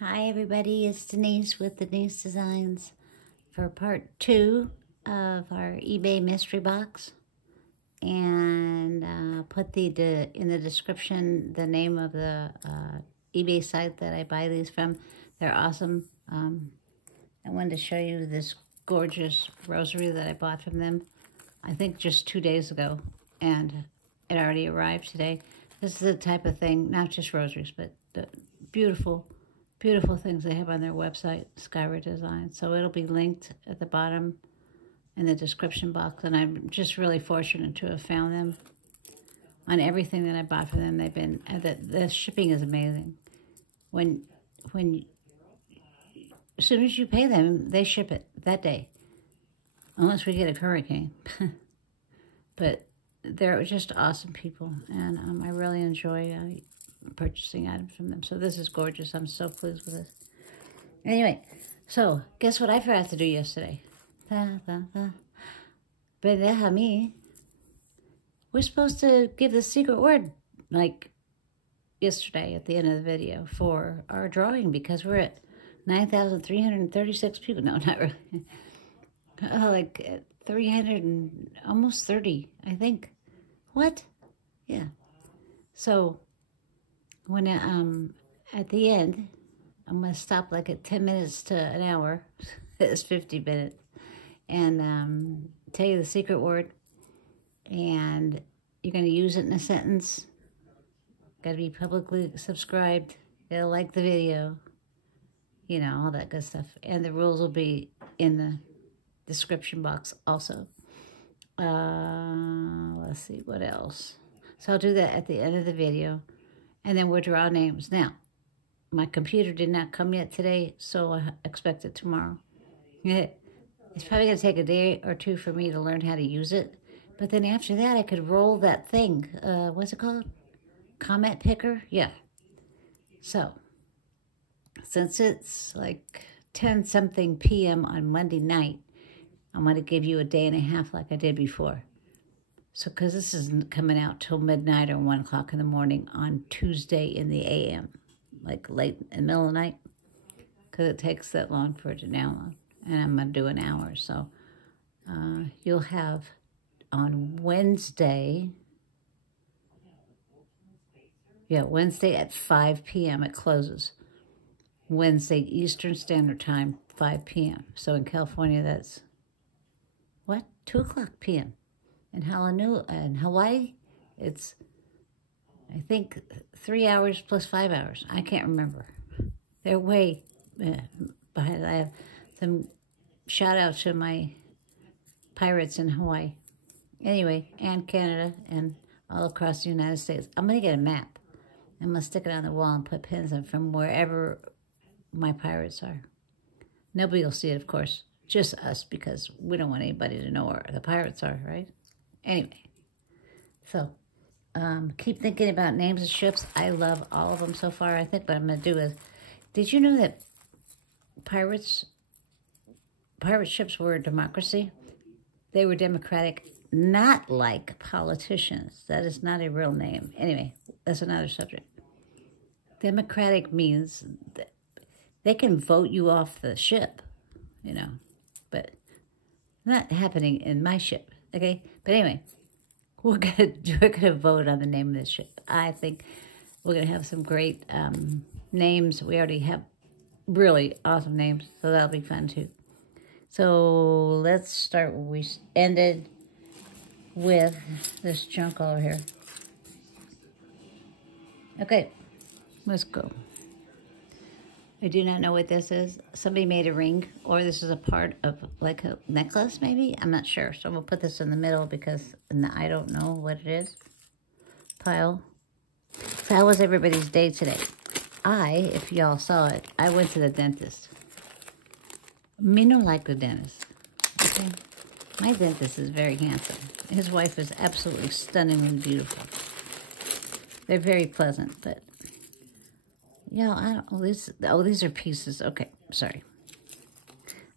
Hi everybody, it's Denise with Denise Designs for part 2 of our eBay mystery box. And put in the description the name of the eBay site that I buy these from. They're awesome. I wanted to show you this gorgeous rosary that I bought from them, I think just 2 days ago, and it already arrived today. This is the type of thing, not just rosaries, but the beautiful things they have on their website, Skyward Design. So it'll be linked at the bottom in the description box. And I'm just really fortunate to have found them. On everything that I bought from them, they've been, the shipping is amazing. As soon as you pay them, they ship it that day. Unless we get a hurricane. But they're just awesome people. And I really enjoy purchasing items from them. So this is gorgeous. I'm so pleased with this. Anyway, so guess what I forgot to do yesterday? Me. We're supposed to give the secret word like yesterday at the end of the video for our drawing because we're at 9,336 people. No, not really. Like 300 and almost 30, I think. What? Yeah. So when at the end, I'm going to stop like at 10 minutes to an hour. It's 50 minutes. And tell you the secret word. And you're going to use it in a sentence. Got to be publicly subscribed. Got to like the video. You know, all that good stuff. And the rules will be in the description box also. Let's see, what else? So I'll do that at the end of the video. And then we'll draw names. Now, my computer did not come yet today, so I expect it tomorrow. It's probably going to take a day or two for me to learn how to use it. But then after that, I could roll that thing. What's it called? Comment picker? Yeah. So, since it's like 10-something p.m. on Monday night, I'm going to give you a day and a half like I did before. So, because this isn't coming out till midnight or 1 o'clock in the morning on Tuesday in the a.m., like late in the middle of the night, because it takes that long for it to download. And I'm going to do an hour. So, you'll have on Wednesday, Wednesday at 5 p.m. it closes. Wednesday Eastern Standard Time, 5 p.m. So in California, that's, 2 o'clock p.m. In Hawaii, it's, I think, 3 hours plus 5 hours. I can't remember. They're way behind. I have some shout out to my pirates in Hawaii. Anyway, and Canada and all across the United States. I'm going to get a map. I'm going to stick it on the wall and put pins in from wherever my pirates are. Nobody will see it, of course. Just us, because we don't want anybody to know where the pirates are, right? Anyway, so keep thinking about names of ships. I love all of them so far. I think what I'm going to do is, did you know that pirate ships were a democracy? They were democratic, not like politicians. That is not a real name. Anyway, that's another subject. Democratic means that they can vote you off the ship, you know, but not happening in my ship, okay? But anyway, we're gonna vote on the name of this ship. I think we're gonna have some great names. We already have really awesome names, so that'll be fun too. So let's start where we ended with this junk over here. Okay, let's go. I do not know what this is. Somebody made a ring, or this is a part of like a necklace maybe? I'm not sure. So I'm going to put this in the middle because I don't know what it is. Pile. So how was everybody's day today? If y'all saw it, I went to the dentist. Me don't like the dentist. Okay? My dentist is very handsome. His wife is absolutely stunningly beautiful. They're very pleasant, but yeah, I don't, these are pieces. Okay, sorry.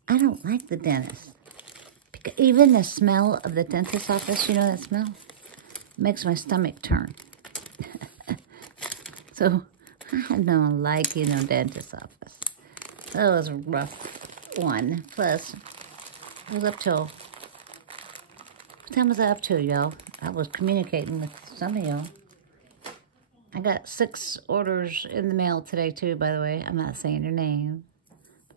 I don't like the dentist. Because even the smell of the dentist's office, you know that smell? Makes my stomach turn. So I don't like, dentist's office. That was a rough one. Plus, it was up till, what time was I up to, y'all? I was communicating with some of y'all. I got 6 orders in the mail today, too, by the way. I'm not saying your name.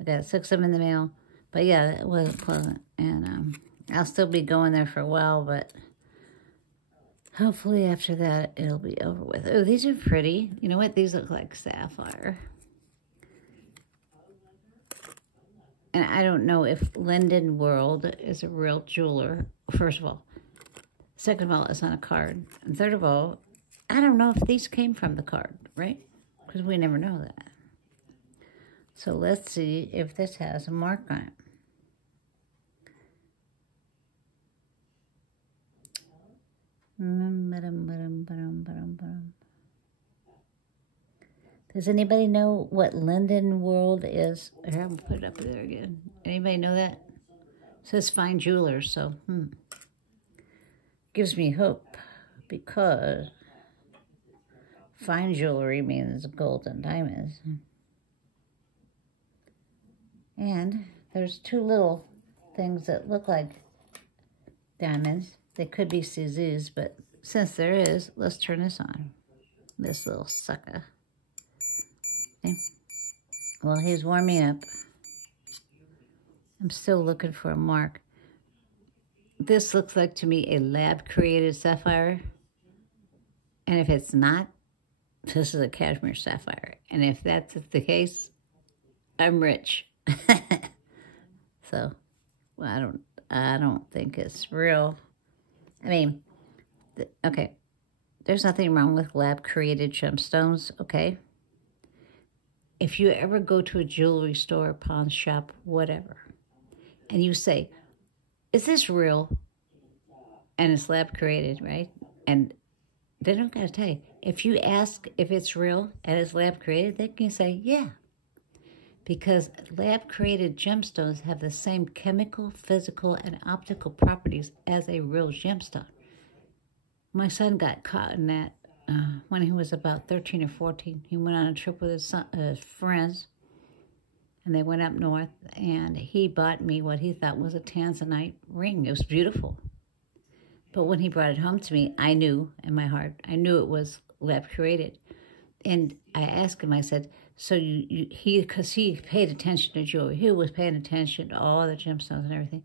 I got 6 of them in the mail. But, yeah, it wasn't pleasant. And I'll still be going there for a while, but hopefully after that, it'll be over with. Oh, these are pretty. You know what? These look like sapphire. And I don't know if Linden World is a real jeweler, first of all. Second of all, it's on a card. And third of all, I don't know if these came from the card, right? Because we never know that. So let's see if this has a mark on it. Does anybody know what Linden World is? Here, I'm going to put it up there again. Anybody know that? It says fine jewelers, so gives me hope because fine jewelry means gold and diamonds. And there's 2 little things that look like diamonds. They could be CZs, but since there is, let's turn this on. This little sucker. Okay. Well, he's warming up. I'm still looking for a mark. This looks like to me a lab-created sapphire. And if it's not, this is a cashmere sapphire. And if that's the case, I'm rich. So, well, I don't think it's real. I mean, okay, there's nothing wrong with lab-created gemstones, okay? If you ever go to a jewelry store, pawn shop, whatever, and you say, is this real? And it's lab-created, right? And they don't got to tell you. If you ask if it's real and it's lab-created, they can say, yeah. Because lab-created gemstones have the same chemical, physical, and optical properties as a real gemstone. My son got caught in that when he was about 13 or 14. He went on a trip with his friends, and they went up north, and he bought me what he thought was a tanzanite ring. It was beautiful. But when he brought it home to me, I knew in my heart, I knew it was lab-created. And I asked him, I said, so because he paid attention to jewelry. He was paying attention to all the gemstones and everything.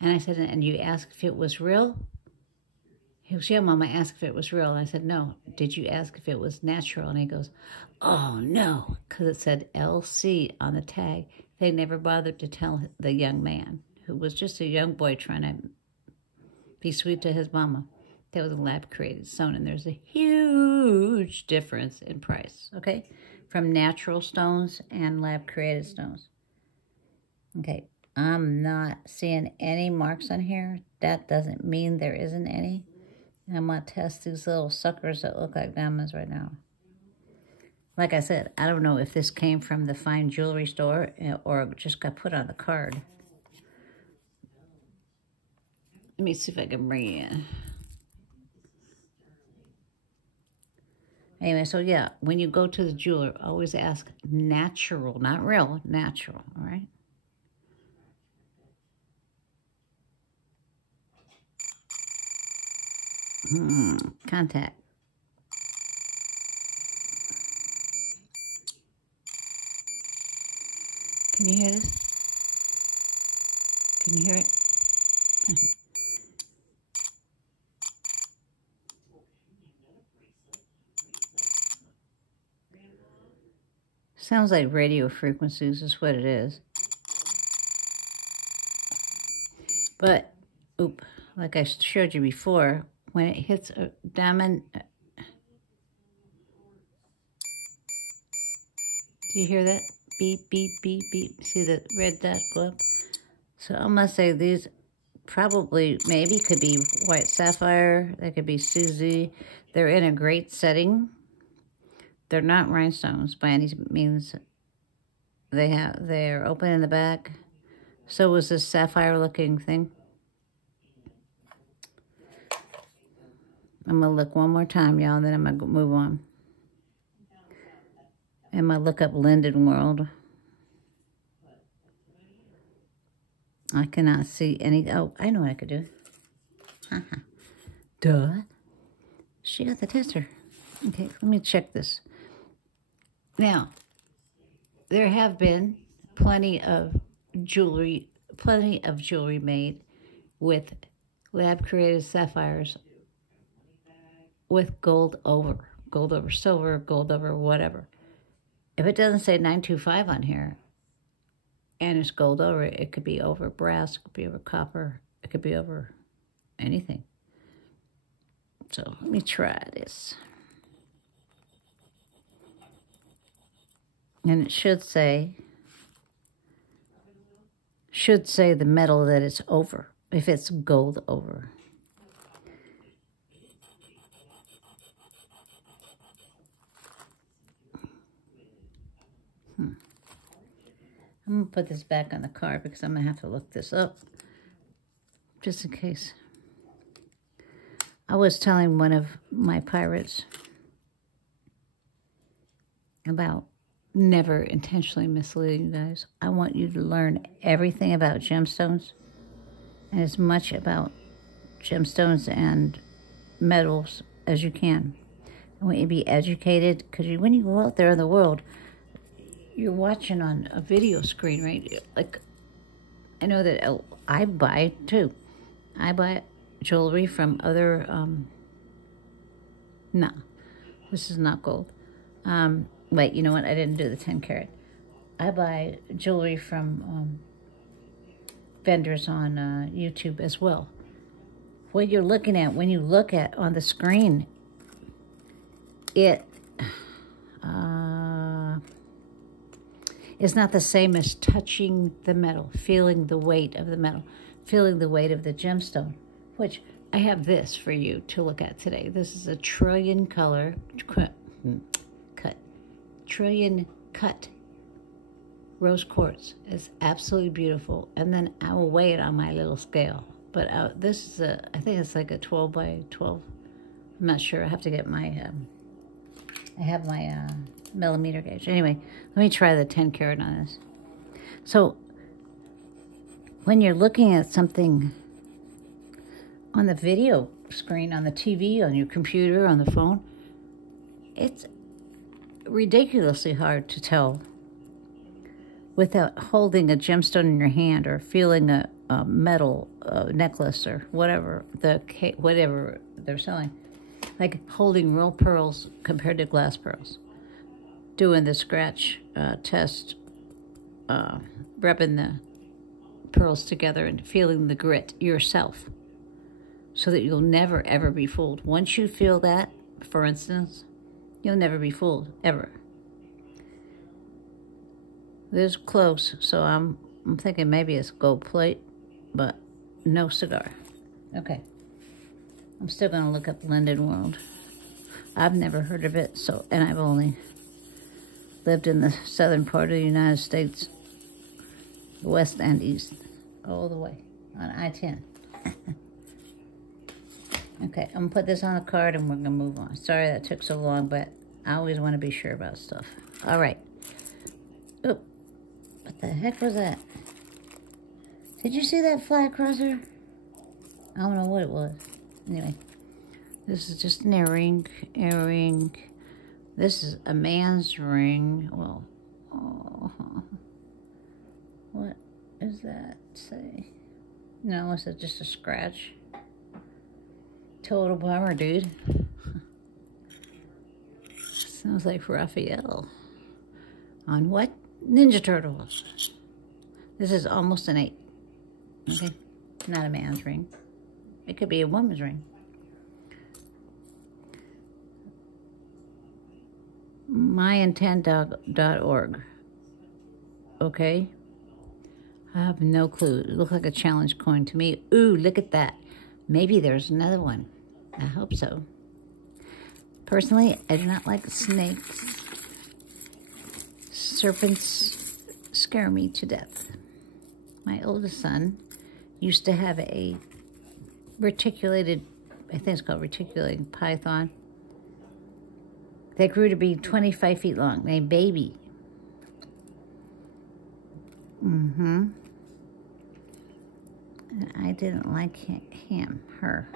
And I said, and you asked if it was real? He goes, yeah, Mom, I asked if it was real. And I said, no. Did you ask if it was natural? And he goes, oh, no, because it said LC on the tag. They never bothered to tell the young man, who was just a young boy trying to be sweet to his mama. That was a lab-created stone, and there's a huge difference in price, okay, from natural stones and lab-created stones. Okay, I'm not seeing any marks on here. That doesn't mean there isn't any. And I'm going to test these little suckers that look like diamonds right now. Like I said, I don't know if this came from the fine jewelry store or just got put on the card. Let me see if I can bring it in. Anyway, so yeah, when you go to the jeweler, always ask natural, not real, natural, all right? Contact. Can you hear this? Can you hear it? Sounds like radio frequencies is what it is. But, like I showed you before, when it hits a diamond, do you hear that? Beep, beep, beep, beep. See the red dot go up? So I'm going to say these probably, maybe could be white sapphire. They could be Suzy. They're in a great setting. They're not rhinestones by any means. They're open in the back. So was this sapphire-looking thing. I'm going to look one more time, y'all, and then I'm going to move on. And my look up Linden World. I cannot see any. Oh, I know what I could do. Duh. She got the tester. Okay, let me check this. Now, there have been plenty of jewelry made with lab-created sapphires with gold over silver, gold over whatever. If it doesn't say 925 on here and it's gold over, it could be over brass, it could be over copper, it could be over anything. So let me try this. And it should say the metal that it's over, if it's gold over. I'm going to put this back on the card because I'm going to have to look this up just in case. I was telling one of my pirates about never intentionally misleading you guys. I want you to learn everything about gemstones and as much about gemstones and metals as you can. I want you to be educated because when you go out there in the world, you're watching on a video screen, right? Like, I know that I buy too. I buy jewelry from other, no, this is not gold. Wait, you know what? I didn't do the 10 karat. I buy jewelry from vendors on YouTube as well. What you're looking at, when you look at on the screen, it is not the same as touching the metal, feeling the weight of the metal, feeling the weight of the gemstone, which I have this for you to look at today. This is a trillion cut rose quartz. It's absolutely beautiful. And then I will weigh it on my little scale. But this is I think it's like a 12 by 12. I'm not sure. I have to get my, I have my millimeter gauge. Anyway, let me try the 10 karat on this. So when you're looking at something on the video screen, on the TV, on your computer, on the phone, it's ridiculously hard to tell without holding a gemstone in your hand or feeling a metal necklace or whatever they're selling. Like holding real pearls compared to glass pearls. Doing the scratch test, rubbing the pearls together and feeling the grit yourself so that you'll never, ever be fooled. Once you feel that, for instance, you'll never be fooled, ever. This is close, so I'm thinking maybe it's gold plate, but no cigar. Okay. I'm still going to look up Linden World. I've never heard of it, and I've only lived in the southern part of the United States, west and east, all the way on I-10. Okay, I'm going to put this on the card and we're going to move on. Sorry that took so long, but I always want to be sure about stuff. All right. Oh, what the heck was that? Did you see that fly across there? I don't know what it was. Anyway, this is just an earring. This is a man's ring. Well, oh, what does that say? No, is it just a scratch? Total bummer, dude. Sounds like Raphael. On what? Ninja Turtles. This is almost an 8. Okay? Not a man's ring. It could be a woman's ring. myintent.org. Okay? I have no clue. It looks like a challenge coin to me. Ooh, look at that. Maybe there's another one. I hope so. Personally, I do not like snakes. Serpents scare me to death. My oldest son used to have a reticulated, I think it's called reticulating python They grew to be 25 feet long. Named Baby. And I didn't like her.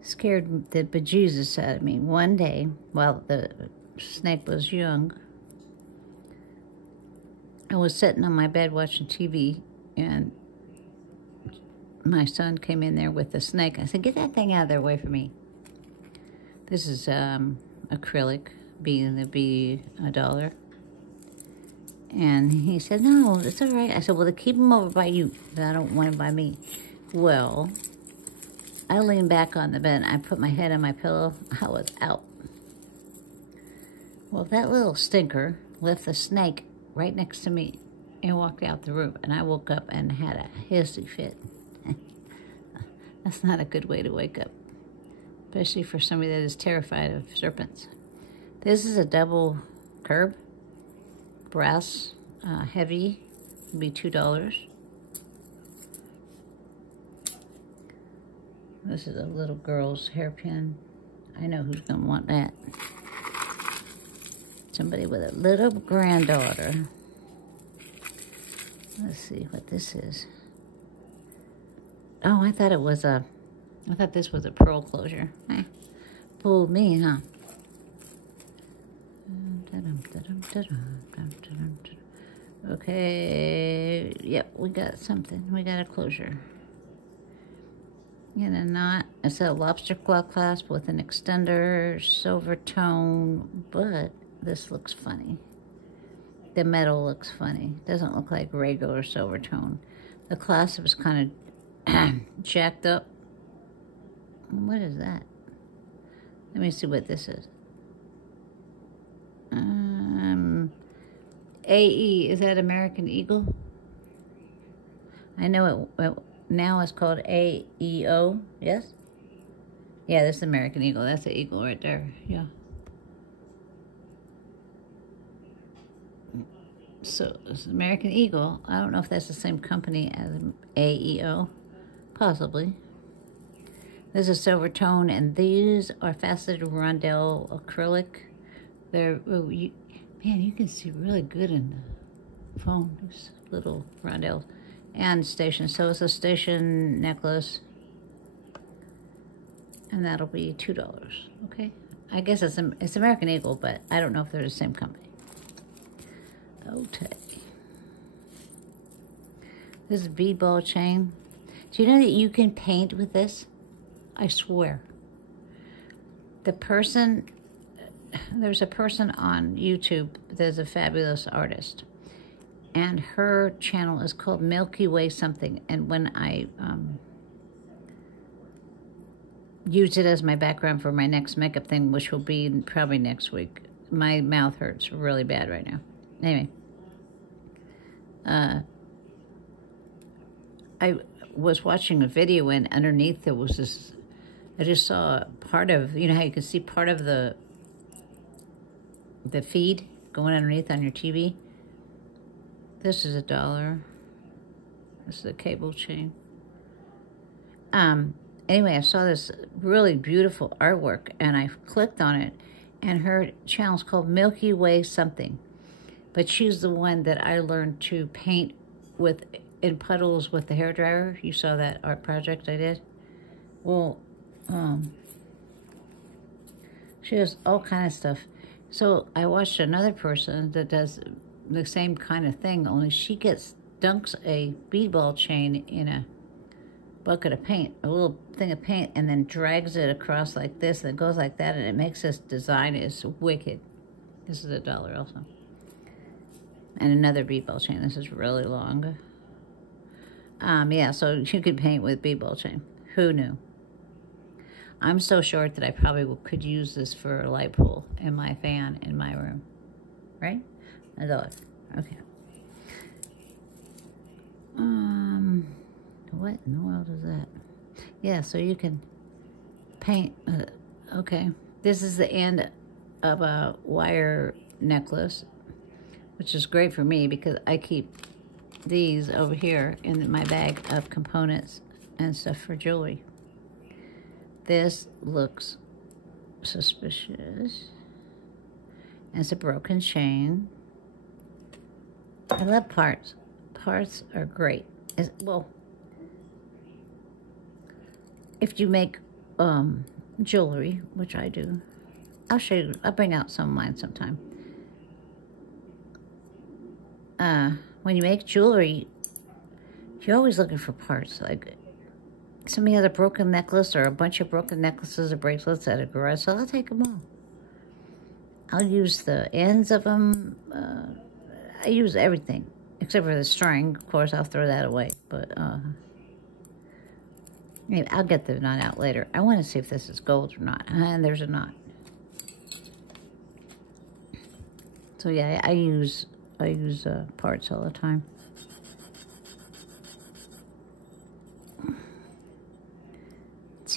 Scared the bejesus out of me. One day, while the snake was young, I was sitting on my bed watching TV, and my son came in there with the snake. I said, "Get that thing out of there, away from me." This is acrylic, being $1. And he said, "No, it's all right." I said, "Well, to keep him over by you. I don't want him by me." Well, I leaned back on the bed. I put my head on my pillow. I was out. Well, that little stinker left the snake right next to me and walked out the room. And I woke up and had a hissy fit. That's not a good way to wake up, especially for somebody that is terrified of serpents. This is a double curb. Brass, heavy, would be $2. This is a little girl's hairpin. I know who's going to want that. Somebody with a little granddaughter. Let's see what this is. Oh, I thought this was a pearl closure. Fooled me, huh? Okay, yep, we got something. We got a closure. In a knot. It's a lobster claw clasp with an extender, silver tone, but this looks funny. The metal looks funny. Doesn't look like regular silver tone. The clasp is kind of jacked up. What is that? Let me see what this is. AE, is that American Eagle? I know it now it's called AEO, yes? Yeah, this is American Eagle. That's the eagle right there, yeah. So, it's American Eagle. I don't know if that's the same company as AEO. Possibly. This is silver tone, and these are faceted rondelle acrylic. They're, man, you can see really good in the phone. These little rondelles. And station. So it's a station necklace. And that'll be $2. Okay? I guess it's American Eagle, but I don't know if they're the same company. Okay. This is bead ball chain. Do you know that you can paint with this? I swear. There's a person on YouTube that's a fabulous artist. And her channel is called Milky Way something. And when I use it as my background for my next makeup thing, which will be probably next week, my mouth hurts really bad right now. Anyway. I was watching a video, and underneath there was this, I just saw part of, you know how you can see part of the feed going underneath on your TV? This is $1. This is a cable chain. Anyway, I saw this really beautiful artwork, and I clicked on it, and her channel's called Milky Way something. But she's the one that I learned to paint with in puddles with the hairdryer. You saw that art project I did? Well, she does all kind of stuff. So I watched another person that does the same kind of thing, only she dunks a bead ball chain in a bucket of paint, a little thing of paint, and then drags it across like this, and it goes like that, and it makes this design. Is wicked. This is $1 also. And another bead ball chain. This is really long. Yeah, so you could paint with bead ball chain. Who knew? I'm so short that I probably could use this for a light pole in my fan in my room. Right? $1. Okay. What in the world is that? Yeah, so you can paint. Okay. This is the end of a wire necklace, which is great for me because I keep these over here in my bag of components and stuff for jewelry. This looks suspicious. And it's a broken chain. I love parts. Parts are great. Well, if you make jewelry, which I do, I'll show you. I'll bring out some of mine sometime. When you make jewelry, you're always looking for parts. Like, somebody has a broken necklace or a bunch of broken necklaces or bracelets at a garage sale, I'll take them all. I'll use the ends of them. I use everything, except for the string. Of course, I'll throw that away. But anyway, I'll get the knot out later. I want to see if this is gold or not. And there's a knot. So yeah, I use parts all the time.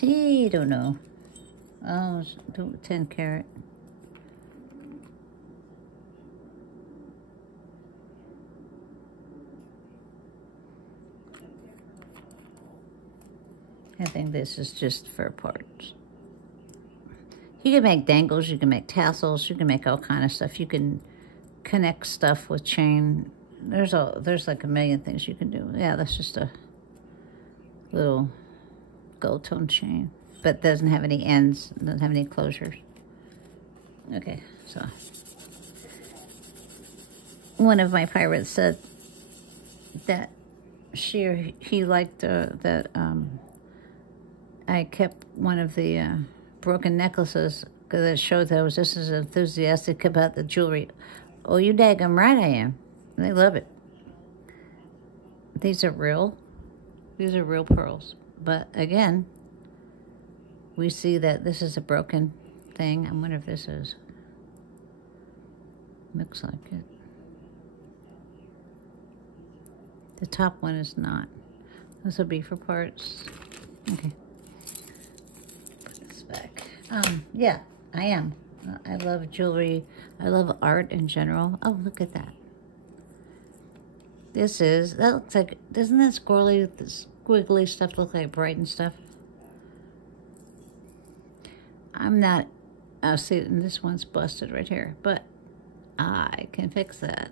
I don't know. Oh, 10 carat. I think this is just for parts. You can make dangles, you can make tassels, you can make all kind of stuff. You can connect stuff with chain. There's like a million things you can do. Yeah, that's just a little gold tone chain, but doesn't have any ends, doesn't have any closures. Okay, so one of my pirates said that he liked that I kept one of the broken necklaces because it showed that I was just as enthusiastic about the jewelry. Oh, you daggum right I am. They love it. These are real pearls. But again, we see that this is a broken thing. I wonder if this is. Looks like it. The top one is not. This will be for parts. Okay. Put this back. Yeah, I am. I love jewelry. I love art in general. Oh, look at that. That looks like, doesn't that squiggly stuff look like Brighton stuff? Oh, see, and this one's busted right here, but I can fix that.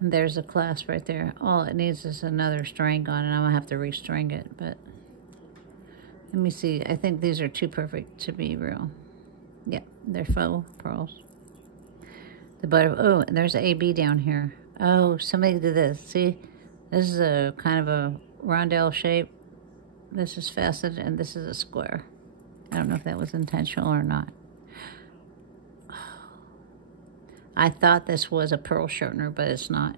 And there's a clasp right there. All it needs is another string on it. I'm gonna have to restring it, but let me see. I think these are too perfect to be real. Yeah, they're faux pearls. Oh, and there's an AB down here. Oh, somebody did this. See, this is a kind of a rondelle shape. This is faceted, and this is a square. I don't know if that was intentional or not. I thought this was a pearl shortener, but it's not.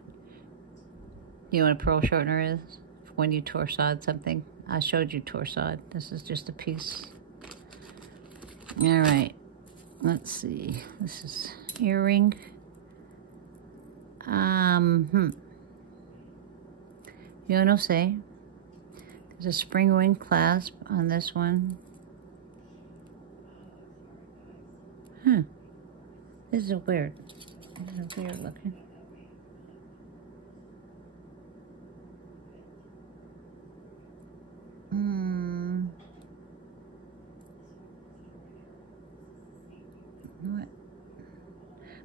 You know what a pearl shortener is? When you torsade something. I showed you torsade. This is just a piece. All right. Let's see. This is earring. You know, say there's a spring ring clasp on this one. This is weird. This is weird looking. What?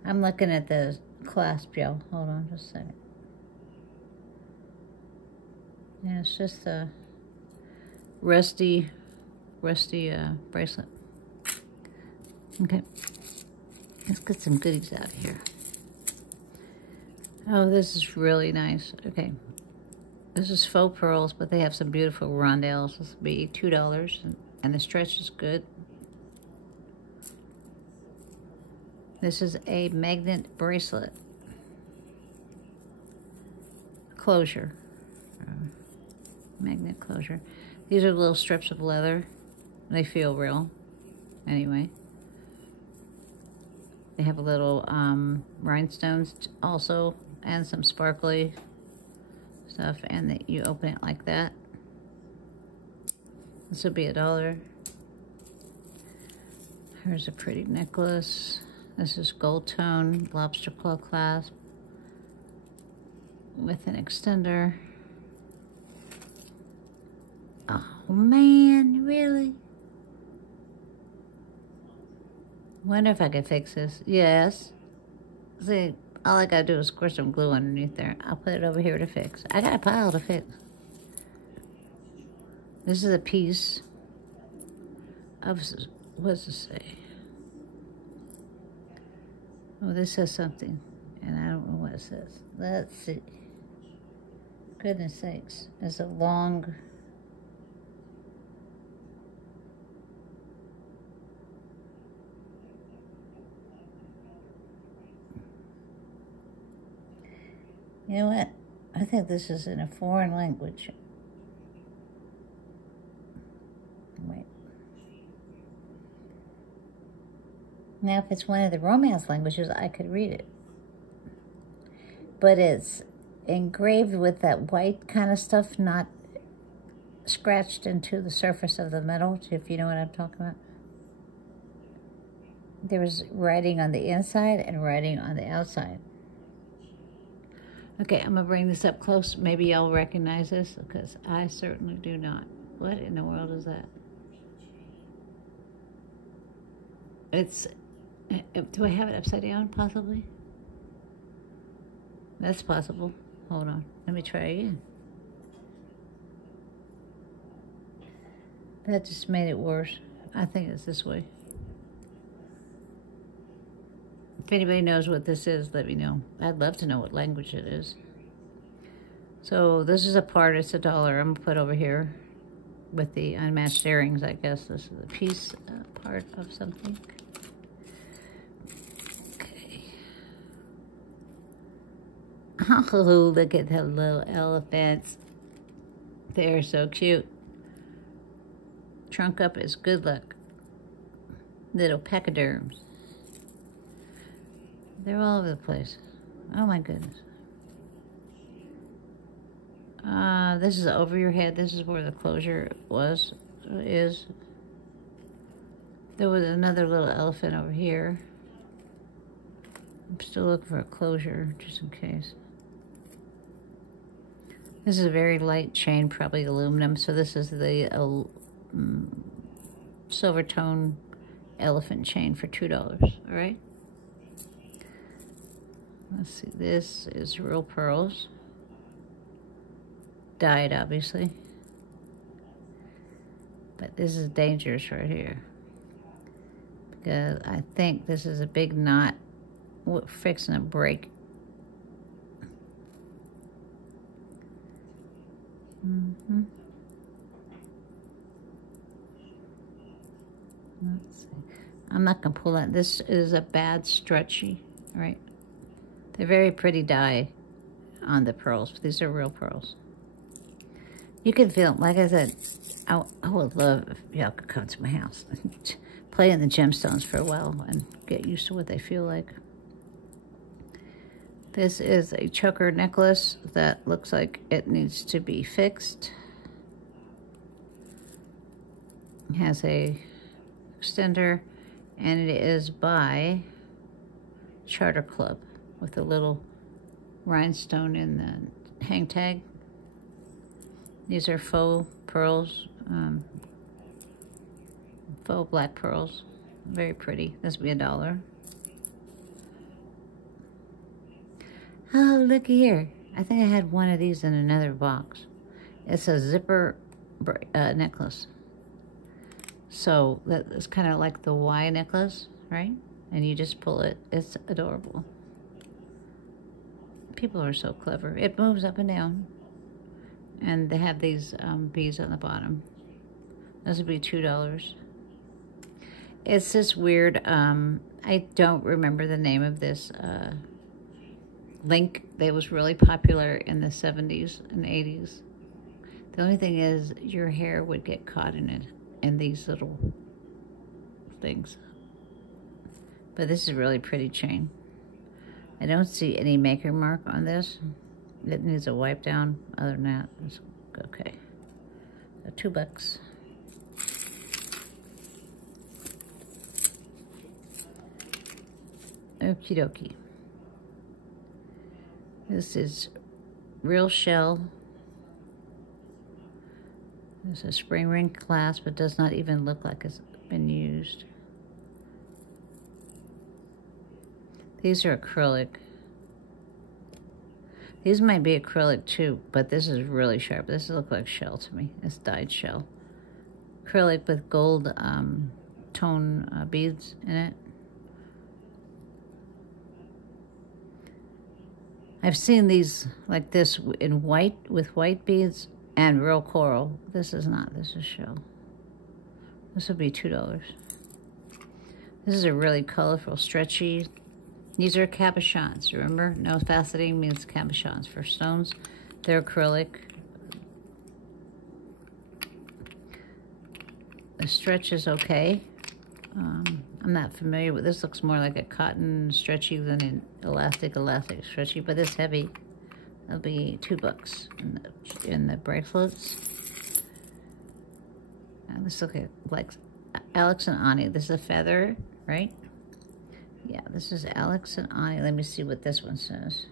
I'm looking at the clasp, y'all. Hold on just a second. Yeah, it's just a rusty bracelet. Okay. Let's get some goodies out of here. Oh, this is really nice. Okay. This is faux pearls, but they have some beautiful rondelles. This will be $2, and the stretch is good. This is a magnet bracelet. Closure. Magnet closure. These are little strips of leather. They feel real. Anyway. They have a little rhinestones also, and some sparkly stuff, and that you open it like that. This would be $1. Here's a pretty necklace. This is gold tone lobster claw clasp with an extender. Oh man, really? Wonder if I could fix this. Yes. See, all I gotta do is squirt some glue underneath there. I'll put it over here to fix. I got a pile to fix. This is a piece of, what does it say? Oh, this says something, and I don't know what it says. Let's see. Goodness sakes. It's a long... You know what? I think this is in a foreign language. Wait. Now, if it's one of the Romance languages, I could read it. But it's engraved with that white kind of stuff, not scratched into the surface of the metal, if you know what I'm talking about. There was writing on the inside and writing on the outside. Okay, I'm going to bring this up close. Maybe y'all recognize this, because I certainly do not. What in the world is that? It's... Do I have it upside down, possibly? That's possible. Hold on. Let me try again. That just made it worse. I think it's this way. If anybody knows what this is, let me know. I'd love to know what language it is. So this is a part, it's $1. I'm gonna put over here with the unmatched earrings, I guess. This is a piece, part of something. Okay. Oh, look at the little elephants. They're so cute. Trunk up is good luck. Little pachyderms. They're all over the place. Oh my goodness. This is over your head. This is where the closure is. There was another little elephant over here. I'm still looking for a closure, just in case. This is a very light chain, probably aluminum. So this is the silver tone elephant chain for $2, all right? Let's see, this is real pearls. Dyed, obviously. But this is dangerous right here. Because I think this is a big knot fixing to break. Let's see. I'm not going to pull that. This is a bad stretchy, right? They're very pretty dye on the pearls. These are real pearls. You can feel, like I said, I would love if y'all could come to my house and play in the gemstones for a while and get used to what they feel like. This is a choker necklace that looks like it needs to be fixed. It has a extender, and it is by Charter Club with a little rhinestone in the hang tag. These are faux pearls, faux black pearls. Very pretty. This would be $1. Oh, look here. I think I had one of these in another box. It's a zipper necklace. So that's kind of like the Y necklace, right? And you just pull it. It's adorable. People are so clever. It moves up and down. And they have these beads on the bottom. This would be $2. It's this weird, I don't remember the name of this link that was really popular in the 70s and 80s. The only thing is your hair would get caught in it, in these little things. But this is a really pretty chain. I don't see any maker mark on this. It needs a wipe down. Other than that, it's okay. So $2. Okie dokie. This is real shell. It's a spring ring clasp, but does not even look like it's been used. These are acrylic. These might be acrylic too, but this is really sharp. This looks like shell to me. It's dyed shell. Acrylic with gold tone beads in it. I've seen these like this in white, with white beads and real coral. This is not, this is shell. This would be $2. This is a really colorful, stretchy. These are cabochons, remember? No faceting means cabochons for stones. They're acrylic. The stretch is okay. I'm not familiar with this. Looks more like a cotton stretchy than an elastic stretchy, but it's heavy. That'll be $2 in the bracelets. And this looks like Alex and Ani. This is a feather, right? Yeah, this is Alex and Ani. Let me see what this one says.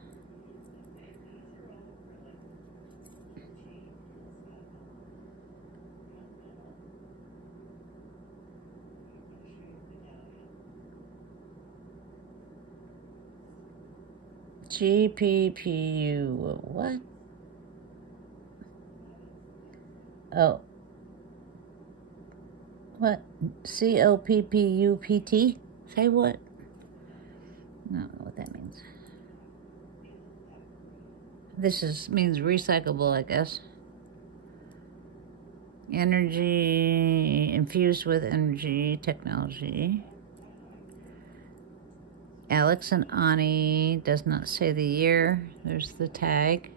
GPPU, what? Oh. What? COPPUPT? Say what? I don't know what that means. This means recyclable, I guess. Energy, infused with energy technology. Alex and Ani does not say the year. There's the tag.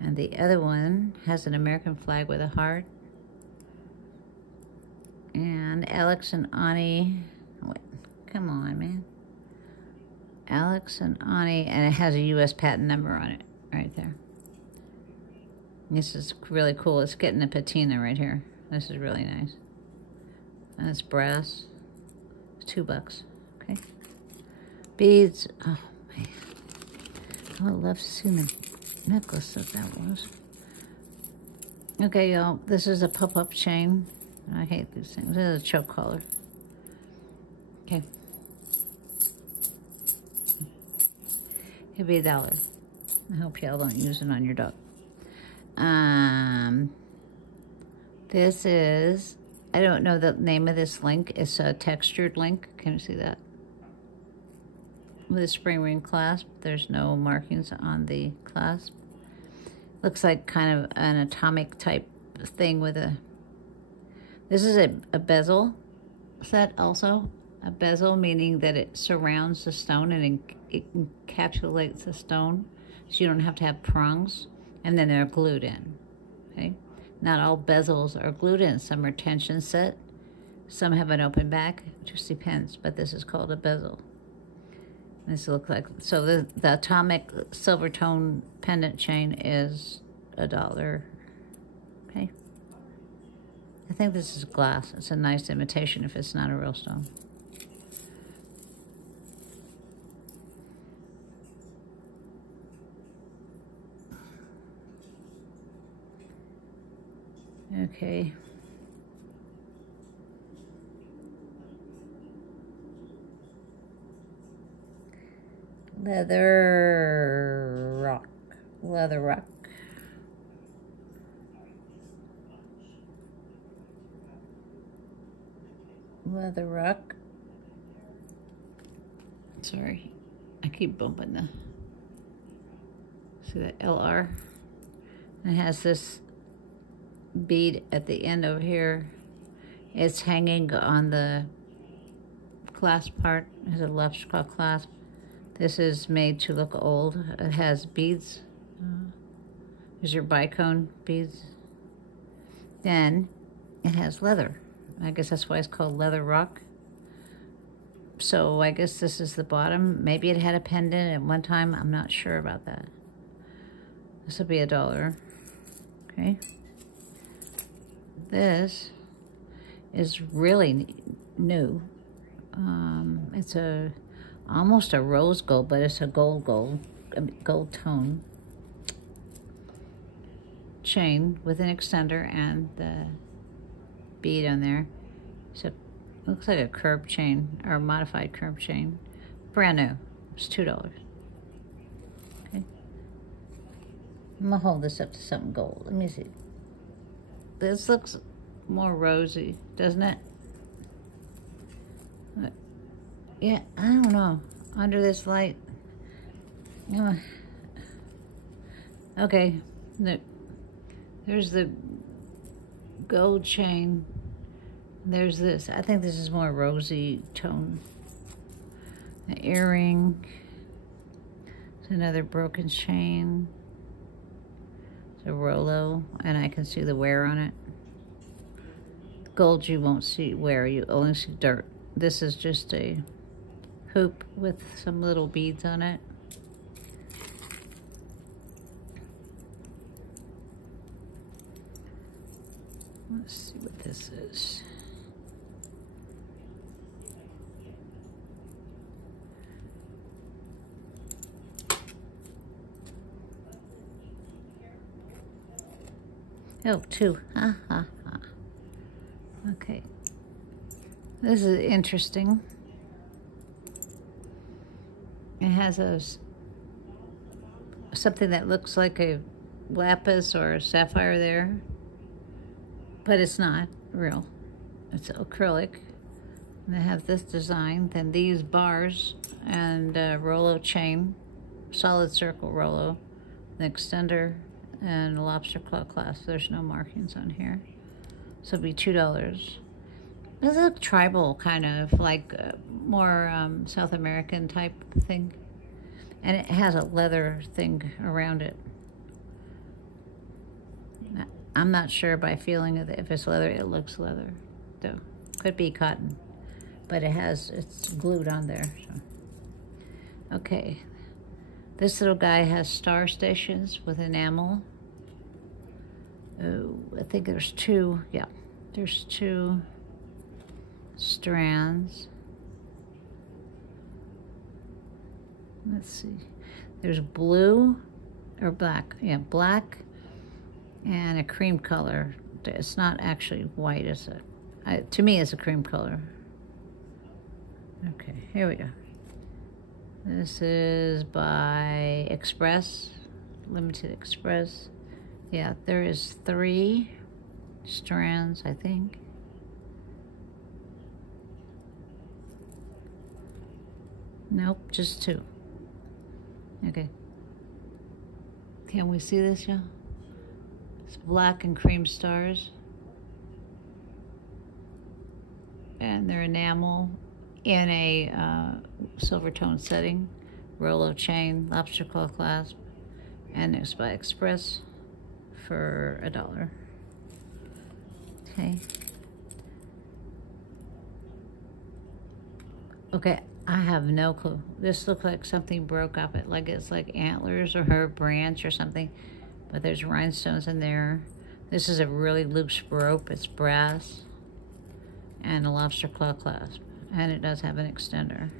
And the other one has an American flag with a heart. And Alex and Ani, wait, come on, man. Alex and Ani, and it has a U.S. patent number on it, right there. This is really cool. It's getting a patina right here. This is really nice. And it's brass. It's $2, okay? Beads, oh man. I would love to see the necklace that was. Okay, y'all, this is a pop-up chain. I hate these things. This is a choke collar. Okay. It'd be $1. I hope y'all don't use it on your dog. This is, I don't know the name of this link. It's a textured link. Can you see that? With a spring ring clasp. There's no markings on the clasp. Looks like kind of an atomic type thing with a, this is a bezel set also. A bezel meaning that it surrounds the stone and it encapsulates the stone, so you don't have to have prongs, and then they're glued in, okay? Not all bezels are glued in. Some are tension set, some have an open back, it just depends, but this is called a bezel. This looks like, so the atomic silver tone pendant chain is $1, okay? I think this is glass. It's a nice imitation if it's not a real stone. Okay. Leather rock. Leather rock. Leather rock. Sorry, I keep bumping the. See that LR? It has this bead at the end over here. It's hanging on the clasp part. It has a left clasp. This is made to look old. It has beads. There's your bicone beads. Then it has leather. I guess that's why it's called leather rock. So I guess this is the bottom. Maybe it had a pendant at one time. I'm not sure about that. This will be $1. Okay. This is really new. It's almost a rose gold, but it's a gold tone chain with an extender and the bead on there. So it looks like a curb chain or a modified curb chain. Brand new. It's $2. Okay. I'm gonna hold this up to something gold. Let me see. This looks more rosy, doesn't it? Yeah, I don't know. Under this light. Okay. Look. There's the gold chain. There's this. I think this is more rosy tone. The earring. It's another broken chain. It's a Rolo, and I can see the wear on it. Gold you won't see wear, you only see dirt. This is just a hoop with some little beads on it. Let's see what this is. Oh, two. Ha, ha, ha. Okay. This is interesting. It has something that looks like a lapis or a sapphire there, but it's not real. It's acrylic. And they have this design, then these bars, and Rolo chain, solid circle Rolo, an extender, and a lobster claw clasp. There's no markings on here. So it'd be $2. It's a tribal kind of, like more South American type thing. And it has a leather thing around it. I'm not sure by feeling it if it's leather. It looks leather, though. Could be cotton, but it's glued on there. So. Okay. This little guy has star stations with enamel. Oh, I think there's two. Yeah, there's two strands. Let's see. There's blue or black. Yeah, black and a cream color. It's not actually white, is it? To me, it's a cream color. Okay, here we go. This is by Express, Limited Express. Yeah, there is 3 strands, I think. Nope, just 2. Okay. Can we see this, y'all? It's black and cream stars. And they're enamel in a silver tone setting. Rolo chain, lobster claw clasp. And it's by Express for $1. Okay. Okay, I have no clue. This looks like something broke up. It's like antlers or a branch or something. But there's rhinestones in there. This is a really loose rope. It's brass. And a lobster claw clasp. And it does have an extender.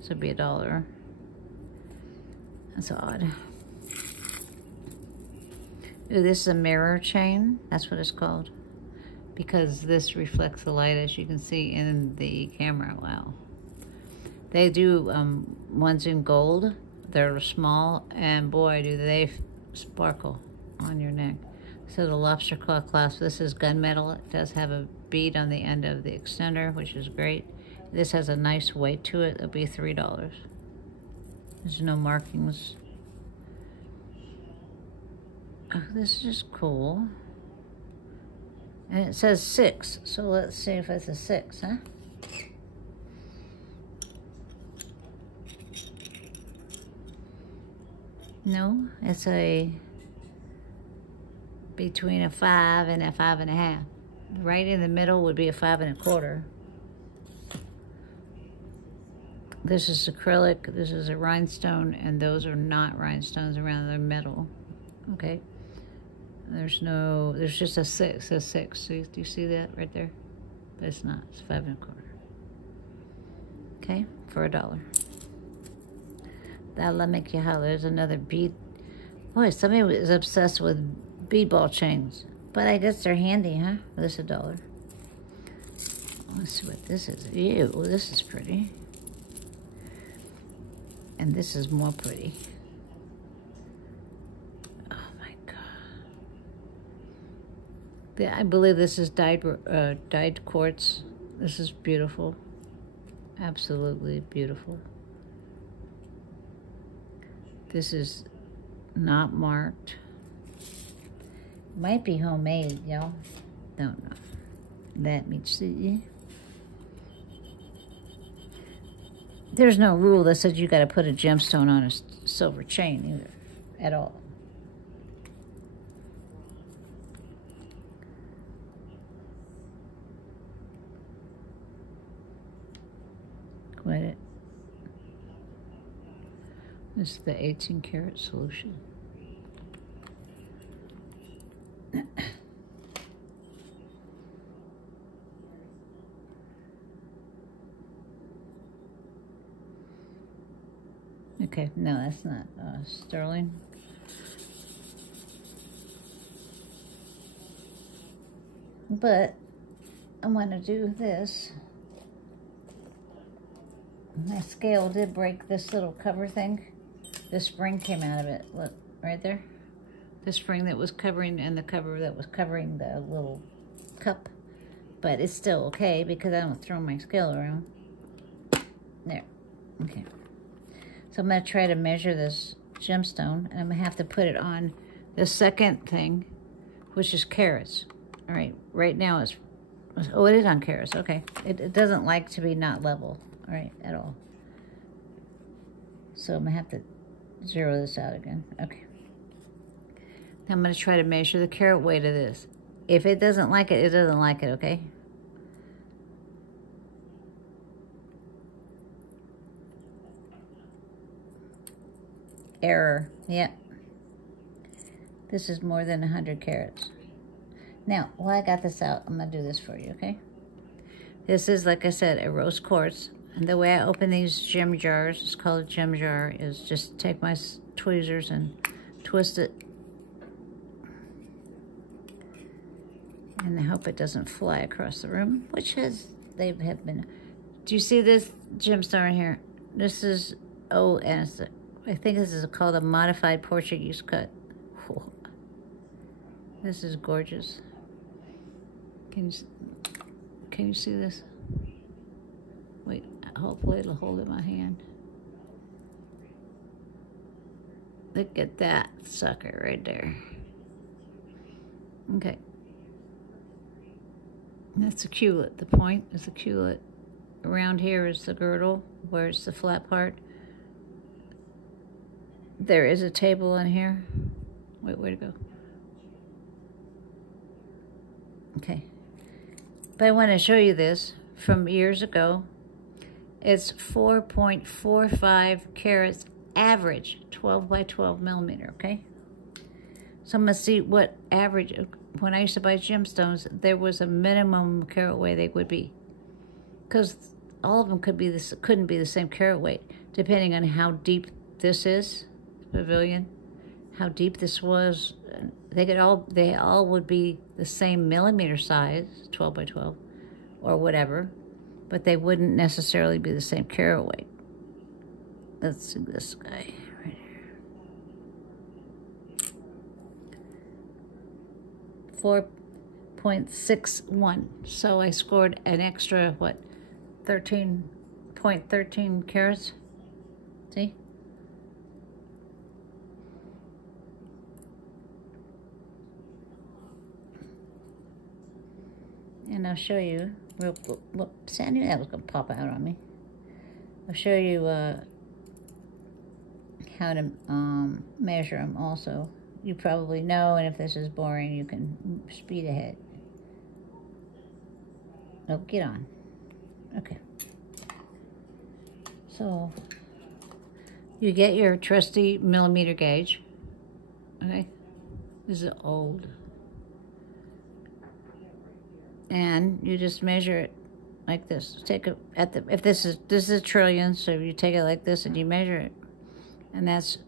So it'd be $1. That's odd. Ooh, this is a mirror chain. That's what it's called. Because this reflects the light, as you can see in the camera. Wow. They do ones in gold. They're small, and boy, do they sparkle on your neck. So the lobster claw clasp, this is gunmetal. It does have a bead on the end of the extender, which is great. This has a nice weight to it. It'll be $3. There's no markings. Oh, this is just cool. And it says 6, so let's see if it's a 6, huh? No, it's between a 5 and a 5.5. Right in the middle would be a 5 1/4. This is acrylic, this is a rhinestone, and those are not rhinestones around the metal. Okay. There's just a 6, a 6. See, do you see that right there? But it's not, it's 5 1/4. Okay, for $1. That'll make you holler. There's another bead. Boy, somebody was obsessed with bead ball chains. But I guess they're handy, huh? This is $1. Let's see what this is. Ew, this is pretty. And this is more pretty. Oh my God. I believe this is dyed quartz. This is beautiful. Absolutely beautiful. This is not marked. Might be homemade, y'all. Don't know. Let me see. There's no rule that says you got to put a gemstone on a silver chain either, at all. Quite it. This is the 18 karat solution. Okay, no, that's not sterling. But I'm going to do this. My scale did break this little cover thing. The spring came out of it. Look, right there. The spring that was covering and the cover that was covering the little cup. But it's still okay because I don't throw my scale around. There. Okay. So I'm going to try to measure this gemstone, and I'm going to have to put it on the second thing, which is carats. All right, right now it's, oh, it is on carats. Okay, it doesn't like to be not level, all right, at all. So I'm going to have to zero this out again. Okay. Now I'm going to try to measure the carat weight of this. If it doesn't like it, it doesn't like it, okay? Error. Yep. This is more than 100 carats. Now, while I got this out, I'm going to do this for you, okay? This is, like I said, a rose quartz. And the way I open these gem jars, it's called a gem jar, is just take my tweezers and twist it. And I hope it doesn't fly across the room, which they have been. Do you see this gemstone right here? This is, oh, and it's I think this is called a modified Portuguese cut. Whoa. This is gorgeous. Can you see this? Wait, hopefully it'll hold in my hand. Look at that sucker right there. Okay. That's a culet. The point is the culet. Around here is the girdle, where it's the flat part. There is a table on here. Wait, where to go? Okay. But I want to show you this from years ago. It's 4.45 carats average, 12 by 12 millimeter, okay? So I'm going to see what average, when I used to buy gemstones, there was a minimum carat weight they would be. Because all of them couldn't be the same carat weight, depending on how deep this is. Pavilion, how deep this was. They all would be the same millimeter size, 12 by 12, or whatever, but they wouldn't necessarily be the same carat weight. Let's see this guy right here. 4.61. So I scored an extra, what, 13.13 carats? See? And I'll show you, whoops, I knew that was going to pop out on me. I'll show you how to measure them also. You probably know, and if this is boring, you can speed ahead. Oh, get on. Okay. So, you get your trusty millimeter gauge. Okay. This is old. And you just measure it like this. Take it at the, if this is a trillion, so you take it like this and you measure it. And that's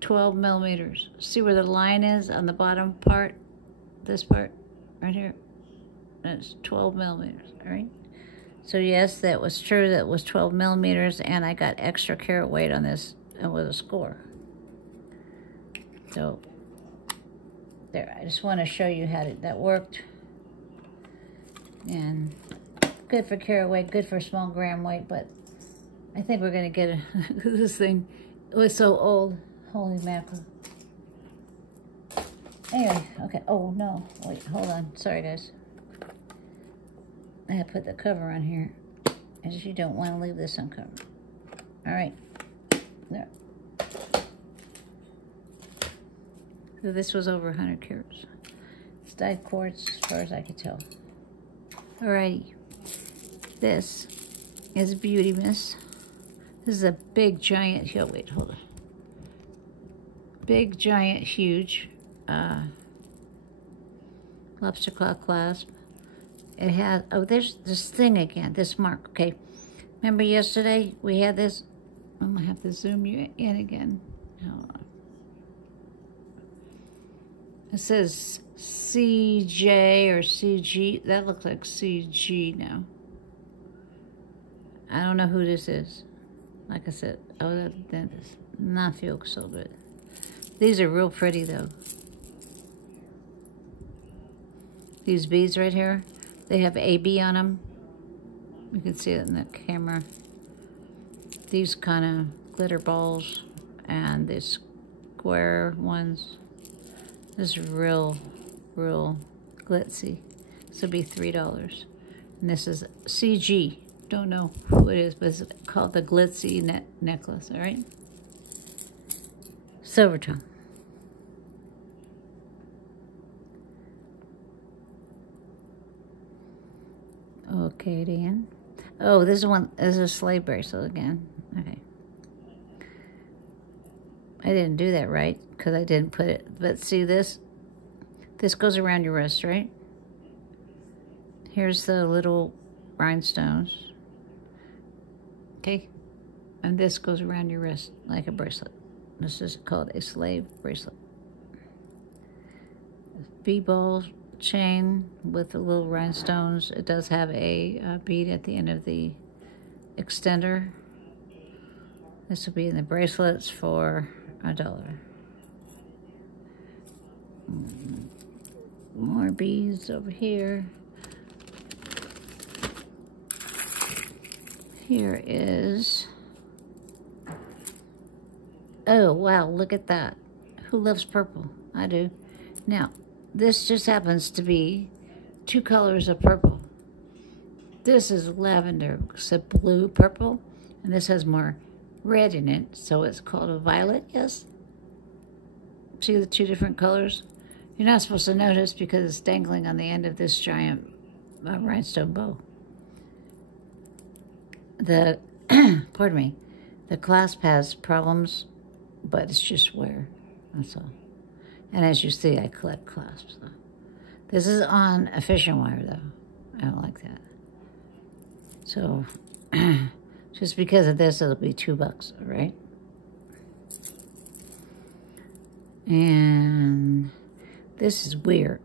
12 millimeters. See where the line is on the bottom part? This part right here. That's 12 millimeters, all right? So yes, that was true. That was 12 millimeters, and I got extra carat weight on this with a score. So there, I just want to show you how that worked. And good for carat weight, good for small gram weight, but I think we're going to get this thing. It was so old. Holy mackerel. Anyway, okay. Oh, no. Wait, hold on. Sorry, guys. I have to put the cover on here, as you don't want to leave this uncovered. All right. There. So this was over 100 carats. It's dyed quartz, as far as I could tell. Alrighty. This is Beauty Mist. This is a big, giant, oh, wait, hold on. Big, giant, huge lobster claw clasp. It has, oh, there's this thing again, this mark, okay. Remember yesterday we had this? I'm gonna have to zoom you in again. Hold on. It says CJ or CG. That looks like CG now. I don't know who this is. Like I said, I was at the dentist. Not feel so good. These are real pretty though. These beads right here, they have AB on them. You can see it in the camera. These kind of glitter balls and these square ones. This is real glitzy. This would be $3. And this is CG. Don't know who it is, but it's called the Glitzy necklace, all right? Silver tongue. Okay, Dan. Oh, this is a slave bracelet again. Okay. I didn't do that right because I didn't put it. But see this? This goes around your wrist, right? Here's the little rhinestones. Okay? And this goes around your wrist like a bracelet. This is called a slave bracelet. B-ball chain with the little rhinestones. It does have a bead at the end of the extender. This will be in the bracelets for $1. More beads over here. Here is, oh wow, look at that. Who loves purple? I do. Now, this just happens to be 2 colors of purple. This is lavender, except blue, purple, and this has more red in it, so it's called a violet, yes? See the 2 different colors? You're not supposed to notice because it's dangling on the end of this giant rhinestone bow. The, pardon me, the clasp has problems, but it's just wear, that's all. And as you see, I collect clasps. So. This is on a fishing wire, though. I don't like that. So, just because of this, it'll be $2, all right? And this is weird.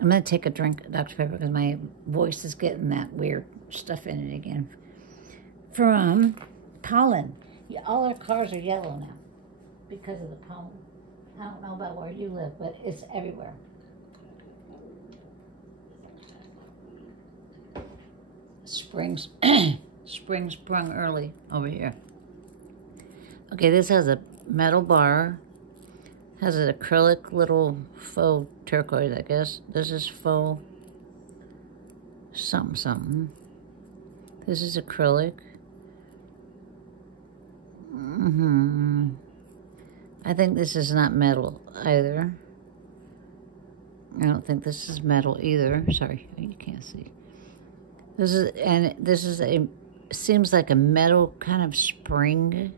I'm going to take a drink of Dr. Pepper because my voice is getting that weird stuff in it again. From pollen. Yeah, all our cars are yellow now because of the pollen. I don't know about where you live, but it's everywhere. Spring's sprung early over here. Okay, this has a metal bar. Has an acrylic little faux turquoise, I guess. This is faux something. This is acrylic. I think this is not metal either. I don't think this is metal either. Sorry, you can't see. This is a, seems like a metal kind of spring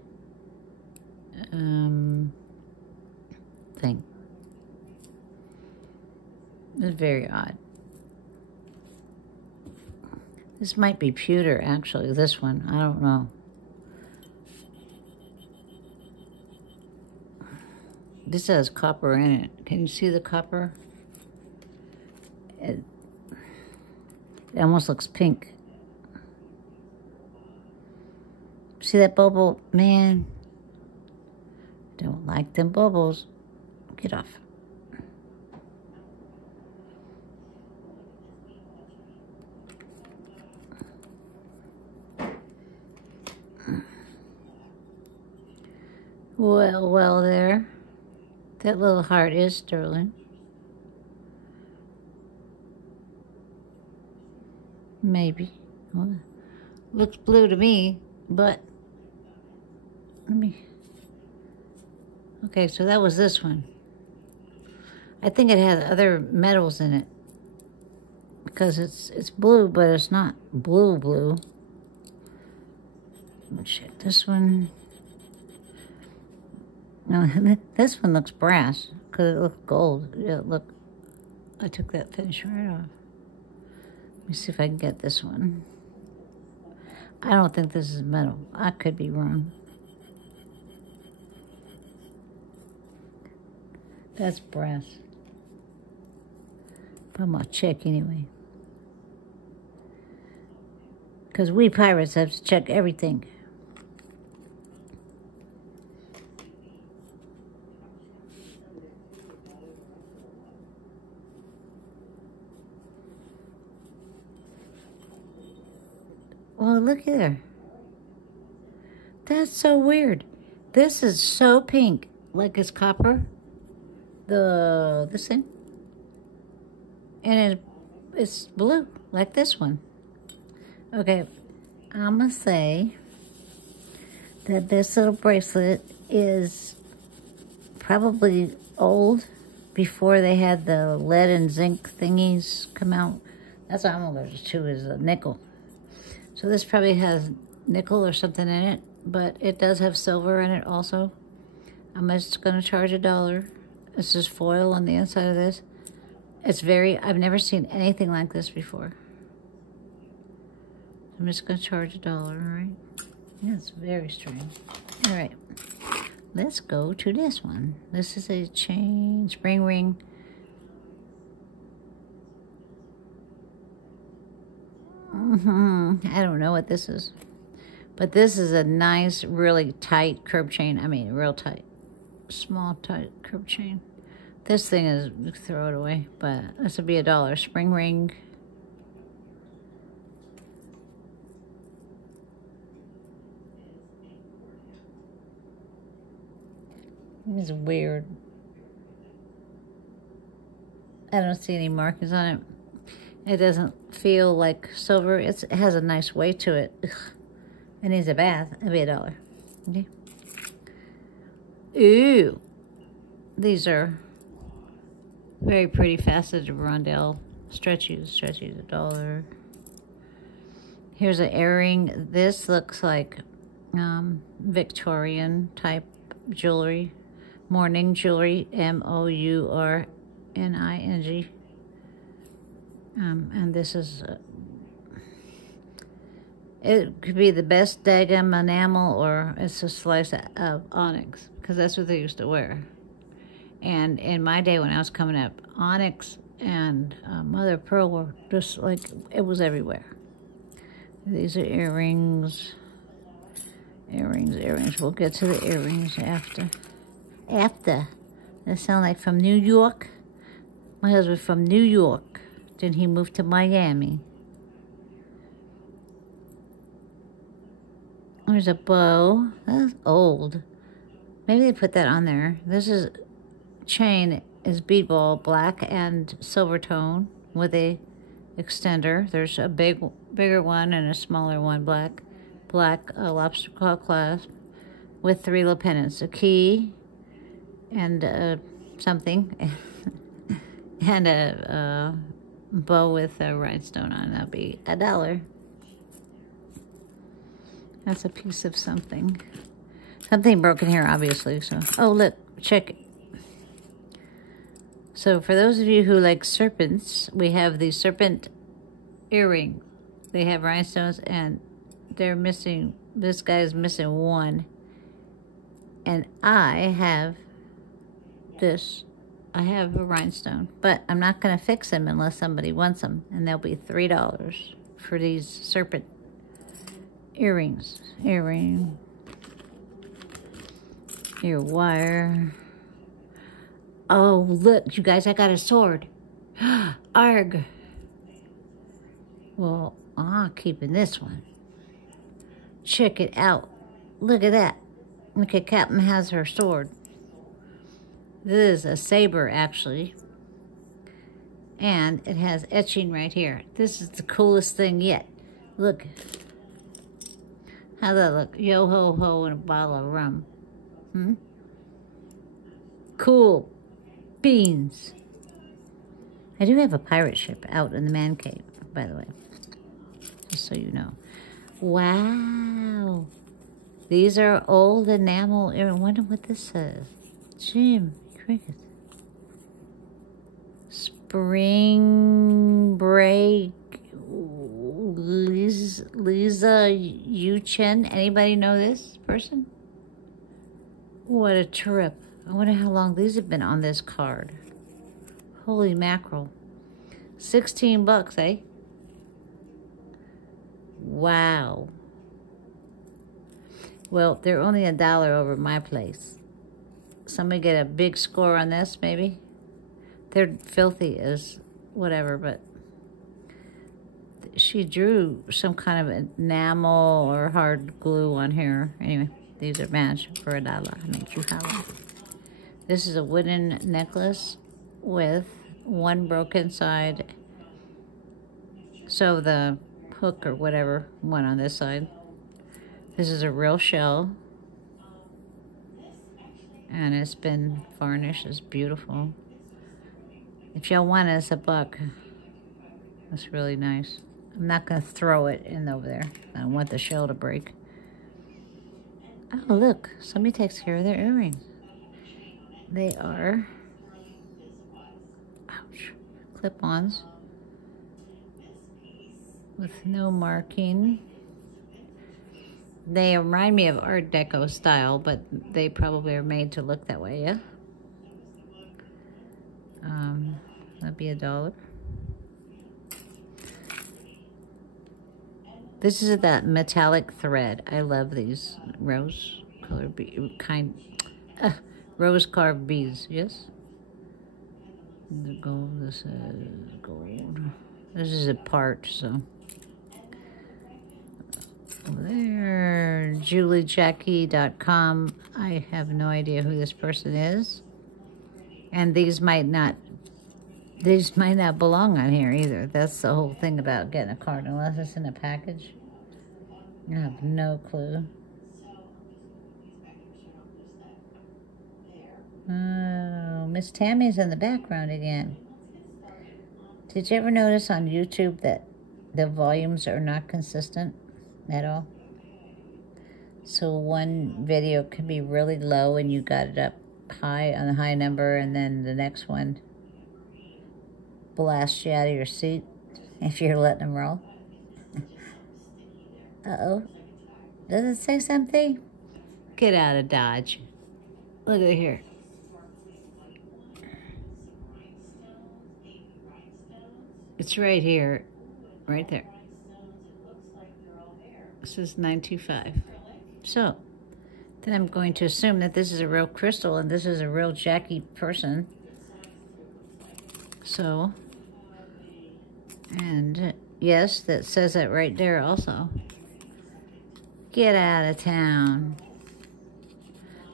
thing. It's very odd. This might be pewter, actually, this one. I don't know. This has copper in it. Can you see the copper? It almost looks pink. See that bubble? Man, don't like them bubbles. Get off. Well there. That little heart is sterling. Maybe. Well, looks blue to me, but let me... Okay, so that was this one. I think it has other metals in it because it's blue, but it's not blue. Let me check this one. No, this one looks brass because it looks gold. Yeah, look, I took that finish right off. Let me see if I can get this one. I don't think this is metal. I could be wrong. That's brass. But I'm gonna check anyway. Because we pirates have to check everything. Well, look there. That's so weird. This is so pink, like it's copper. This thing. And it's blue, like this one. Okay, I'm gonna say that this little bracelet is probably old, before they had the lead and zinc thingies come out. That's what I'm allergic to, is a nickel. So this probably has nickel or something in it, but it does have silver in it also. I'm just going to charge $1. This is foil on the inside of this. It's I've never seen anything like this before. I'm just going to charge $1, all right? Yeah, it's very strange. All right, let's go to this one. This is a chain, spring ring. I don't know what this is. But this is a nice, really tight curb chain. I mean, real tight. Small, tight curb chain. This thing is, throw it away. But this would be $1. Spring ring. This is weird. I don't see any markings on it. It doesn't feel like silver. It has a nice weight to it. Ugh. It needs a bath. It'd be $1. Okay. Ooh. These are very pretty faceted rondelle stretchies. Stretchies, $1. Here's an earring. This looks like Victorian type jewelry. Morning jewelry. MOURNING. And this is, it could be the best daggum enamel, or it's a slice of onyx, because that's what they used to wear. And in my day when I was coming up, onyx and mother of pearl were just like, it was everywhere. These are earrings. Earrings. We'll get to the earrings after. They sound like from New York. My husband's from New York. Then he moved to Miami. There's a bow. That's old. Maybe they put that on there. This is chain is bead ball, black and silver tone with a extender. There's a bigger one and a smaller one, black lobster claw clasp with 3 little pendants, a key and something, and a bow with a rhinestone on. That'll be $1. That's a piece of something. Something broken here, obviously. So, oh look, check it. So for those of you who like serpents, we have the serpent earring. They have rhinestones, and they're missing. This guy's missing one, and I have this. I have a rhinestone, but I'm not going to fix them unless somebody wants them, and they'll be $3 for these serpent Earrings. Earring. Ear wire. Oh, look, you guys, I got a sword. Arg. Well, I'm keeping this one. Check it out. Look at that. Look at Captain has her sword. This is a saber, actually. And it has etching right here. This is the coolest thing yet. Look. How's that look? Yo ho ho and a bottle of rum. Cool beans. I do have a pirate ship out in the man cave, by the way. Just so you know. Wow. These are old enamel. I wonder what this says. Jim Cricket. Spring break. Lisa Yuchen. Anybody know this person? What a trip. I wonder how long these have been on this card. Holy mackerel. 16 bucks, eh? Wow. Well, they're only $1 over my place. Somebody get a big score on this, maybe? They're filthy as whatever, but she drew some kind of enamel or hard glue on here. Anyway, these are matched for $1. Make you holla. This is a wooden necklace with one broken side. So the hook or whatever went on this side. This is a real shell. And it's been varnished. It's beautiful. If y'all want it, it's $1. That's really nice. I'm not going to throw it in over there. I don't want the shell to break. Oh, look. Somebody takes care of their earrings. They are, ouch, clip-ons with no marking. They remind me of Art Deco style, but they probably are made to look that way, yeah? That'd be $1. This is that metallic thread. I love these rose color rose carved beads, yes? The gold, this is gold. This is a part, so. Over there, juliejackie.com. I have no idea who this person is. And these might not belong on here either. That's the whole thing about getting a card, unless it's in a package. I have no clue. Oh, Miss Tammy's in the background again. Did you ever notice on YouTube that the volumes are not consistent at all? So one video can be really low and you got it up high on the high number, and then the next one blasts you out of your seat if you're letting them roll. Uh-oh. Does it say something? Get out of Dodge. Look at here. It's right here. Right there. This is 925. So, then I'm going to assume that this is a real crystal and this is a real Jackie person. So, and yes, that says that right there also. Get out of town.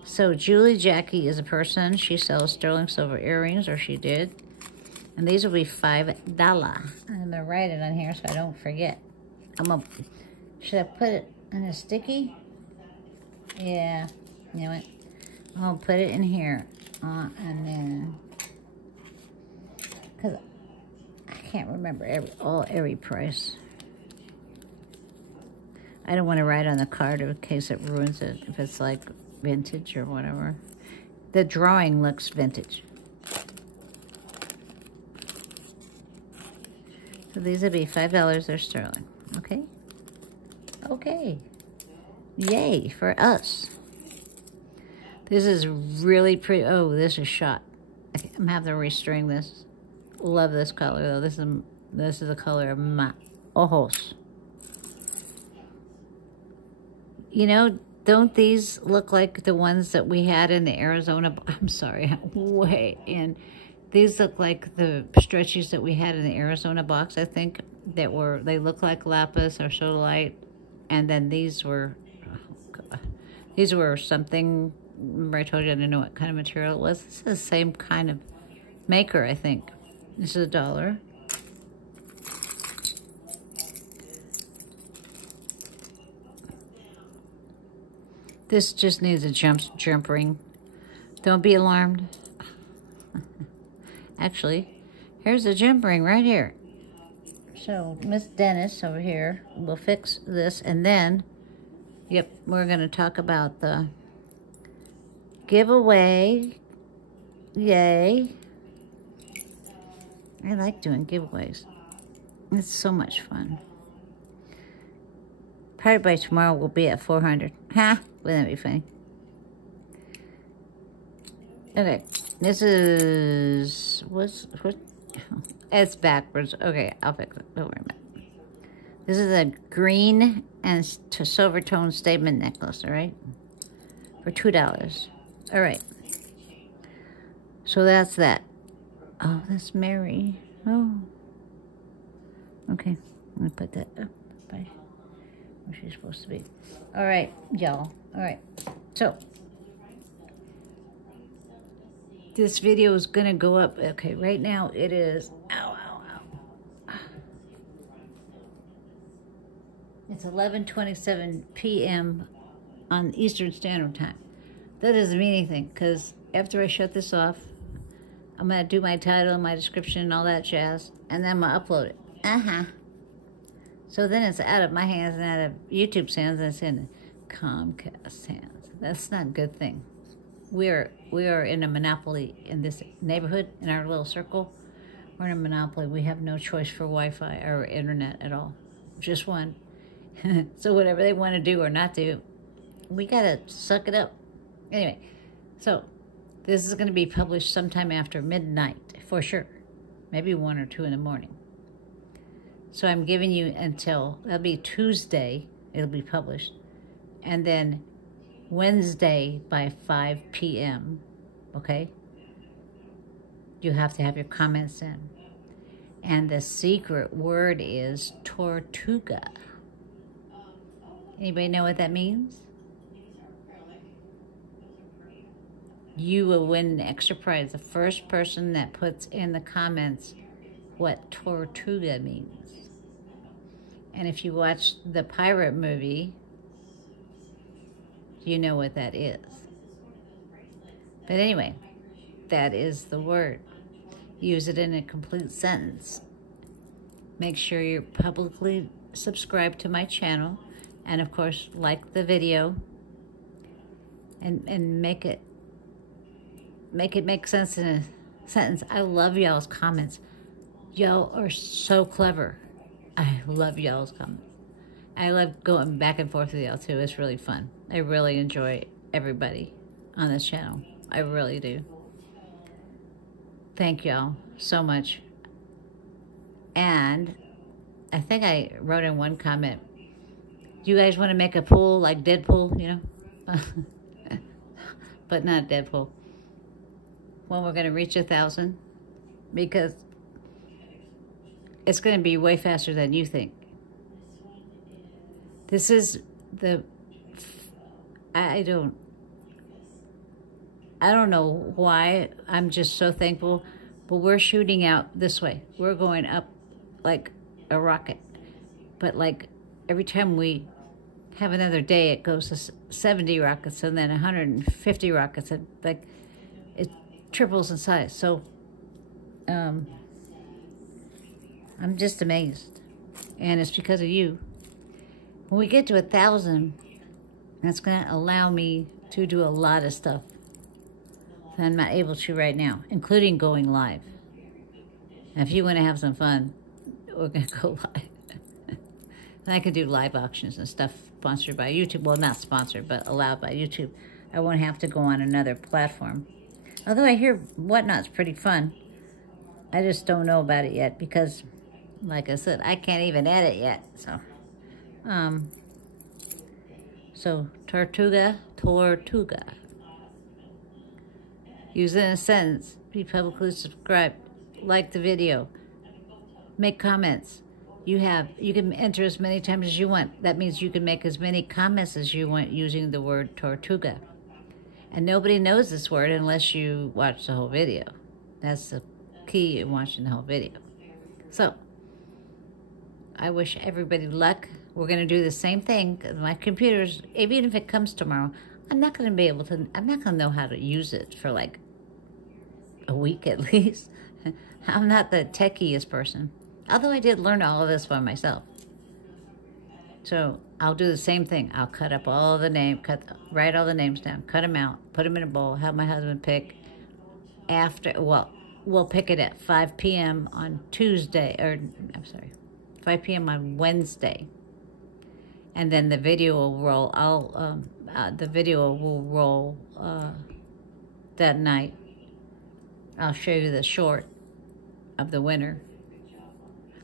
So Julie Jackie is a person. She sells sterling silver earrings, or she did. And these will be $5. I'm going to write it on here so I don't forget. Should I put it in a sticky? Yeah. You know what? I'm going to put it in here. And then, because I can't remember every price. I don't want to write on the card in case it ruins it, if it's like vintage or whatever. The drawing looks vintage. So these would be $5, they're sterling. Okay? Okay. Yay for us. This is really pretty. Oh, this is shot. I'm having to restring this. Love this color though. This is the color of my ojos. You know, don't these look like the ones that we had in the Arizona? I'm sorry, way in. These look like the stretchies that we had in the Arizona box, I think, they look like lapis or sodalite. And then these were something, remember I told you I didn't know what kind of material it was? This is the same kind of maker, I think. This is $1. This just needs a jump ring. Don't be alarmed. Actually, here's a jump ring right here. So Miss Dennis over here will fix this, and then, yep, we're going to talk about the giveaway. Yay. I like doing giveaways. It's so much fun. Probably by tomorrow we'll be at 400. Huh? Wouldn't that be funny? Okay, this is, what? It's backwards. Okay, I'll fix it. Don't worry about it. This is a green and silver tone statement necklace, all right? For $2. All right. So that's that. Oh, that's Mary. Oh. Okay, I'm gonna put that up by where she's supposed to be. All right, y'all. All right, so this video is gonna go up. Okay, right now it is, ow, ow, ow. It's 11:27 p.m. on Eastern Standard Time. That doesn't mean anything, because after I shut this off, I'm gonna do my title, my description, and all that jazz, and then I'm gonna upload it. So then it's out of my hands and out of YouTube's hands, and it's in Comcast's hands. That's not a good thing. We are in a monopoly in this neighborhood, in our little circle. We're in a monopoly. We have no choice for Wi-Fi or internet at all. Just one. So whatever they want to do or not do, we gotta suck it up. Anyway, so this is going to be published sometime after midnight, for sure. Maybe 1 or 2 in the morning. So I'm giving you until, that'll be Tuesday, it'll be published. And then Wednesday by 5 p.m., okay? You have to have your comments in. And the secret word is Tortuga. Anybody know what that means? You will win an extra prize. The first person that puts in the comments what Tortuga means. And if you watch the pirate movie, you know what that is. But anyway, that is the word. Use it in a complete sentence. Make sure you're publicly subscribed to my channel. And of course, like the video. And make it make sense in a sentence. I love y'all's comments. Y'all are so clever. I love y'all's comments. I love going back and forth with y'all too. It's really fun. I really enjoy everybody on this channel. I really do. Thank y'all so much. And I think I wrote in one comment, do you guys want to make a pool like Deadpool, you know? But not Deadpool. When we're going to reach 1,000, because it's going to be way faster than you think. This is the, I don't know why, I'm just so thankful, but we're shooting out this way. We're going up like a rocket. But like every time we have another day, it goes to 70 rockets and then 150 rockets, and like it triples in size. So I'm just amazed, and it's because of you. When we get to 1,000, that's going to allow me to do a lot of stuff that I'm not able to right now, including going live. Now, if you want to have some fun, we're going to go live. And I can do live auctions and stuff sponsored by YouTube. Well, not sponsored, but allowed by YouTube. I won't have to go on another platform. Although I hear Whatnot's pretty fun. I just don't know about it yet because, like I said, I can't even edit yet. So, tortuga. Use it in a sentence. Be publicly subscribed. Like the video. Make comments. You can enter as many times as you want. That means you can make as many comments as you want using the word tortuga. And nobody knows this word unless you watch the whole video. That's the key in watching the whole video. So, I wish everybody luck. We're going to do the same thing. My computer's, even if it comes tomorrow, I'm not going to know how to use it for like a week at least. I'm not the techiest person. Although I did learn all of this by myself. So I'll do the same thing. I'll cut up all the names, write all the names down, cut them out, put them in a bowl, have my husband pick we'll pick it at 5 p.m. on Tuesday, 5 p.m. on Wednesday. And then the video will roll. The video will roll that night. I'll show you the short of the winner.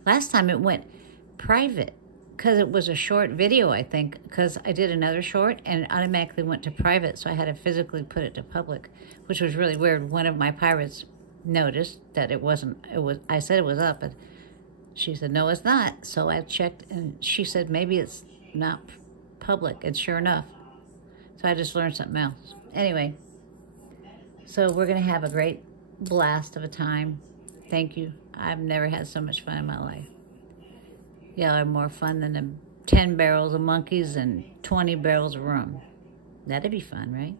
Last time it went private because it was a short video, I think, because I did another short and it automatically went to private, so I had to physically put it to public, which was really weird. One of my pirates noticed that I said it was up, but she said, no, it's not. So I checked and she said, maybe it's not public, and sure enough. So I just learned something else. Anyway, so we're going to have a great blast of a time. Thank you. I've never had so much fun in my life. Y'all are more fun than the 10 barrels of monkeys and 20 barrels of rum. That'd be fun, right?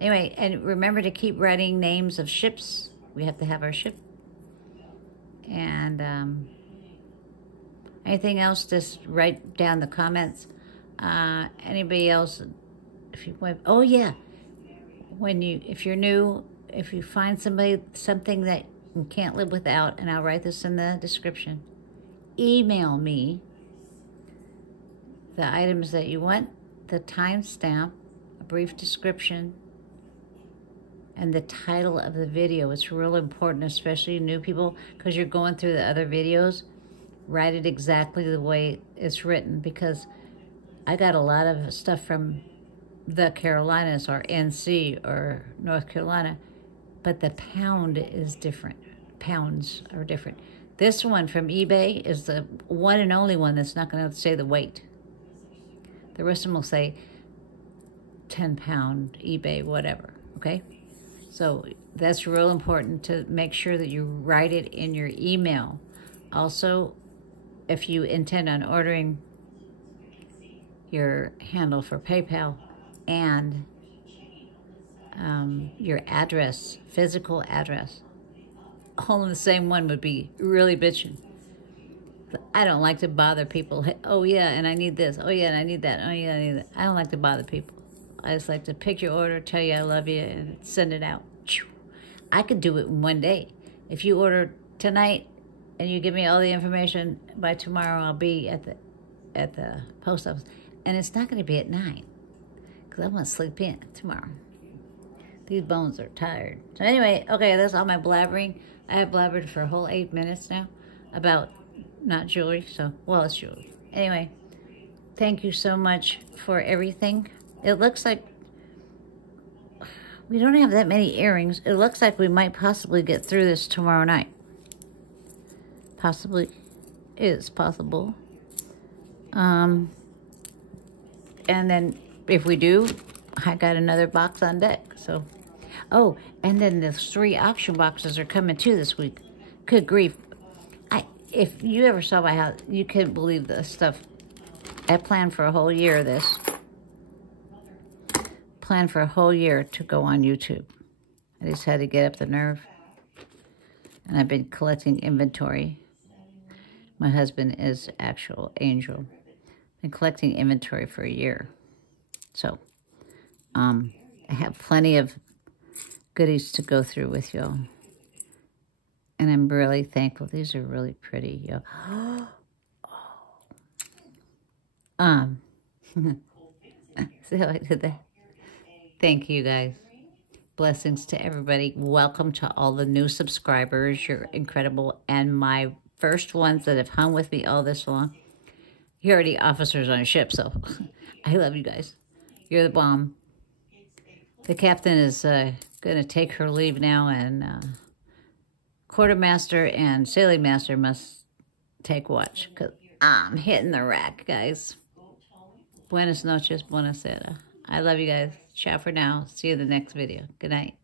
Anyway, and remember to keep writing names of ships. We have to have our ship. And anything else, just write down the comments. Anybody else, if you want, oh yeah, if you're new, if you find something that you can't live without, and I'll write this in the description, email me the items that you want, the timestamp, a brief description, and the title of the video. It's real important, especially new people, because you're going through the other videos. Write it exactly the way it's written, because I got a lot of stuff from the Carolinas or NC or North Carolina, but the pound is different. Pounds are different. This one from eBay is the one and only one that's not going to say the weight. The rest of them will say 10 pound, eBay, whatever, okay? So that's real important to make sure that you write it in your email. Also, if you intend on ordering your handle for PayPal and your address, physical address, all in the same one would be really bitching. I don't like to bother people. Hey, oh yeah, and I need this. Oh yeah, and I need that. Oh yeah, I need that. I don't like to bother people. I just like to pick your order, tell you I love you, and send it out. I could do it in one day. If you order tonight and you give me all the information, by tomorrow I'll be at the post office. And it's not going to be at 9 because I want to sleep in tomorrow. These bones are tired. So anyway, okay, that's all my blabbering. I have blabbered for a whole 8 minutes now about not jewelry. So, well, it's jewelry. Anyway, thank you so much for everything. It looks like we don't have that many earrings. It looks like we might possibly get through this tomorrow night. Possibly is possible. And then if we do, I got another box on deck. So, oh, and then the 3 auction boxes are coming too this week. Good grief. If you ever saw my house, you couldn't believe this stuff. I planned for a whole year of this. Planned for a whole year to go on YouTube. I just had to get up the nerve. And I've been collecting inventory. My husband is actual angel. Been collecting inventory for a year. So, I have plenty of goodies to go through with y'all. And I'm really thankful. These are really pretty, y'all. See how I did that? Thank you, guys. Blessings to everybody. Welcome to all the new subscribers. You're incredible. And my first ones that have hung with me all this long. You're already officers on a ship, so I love you guys. You're the bomb. The captain is going to take her leave now, and quartermaster and sailing master must take watch, because I'm hitting the rack, guys. Buenas noches, buonasera. I love you guys. Ciao for now. See you in the next video. Good night.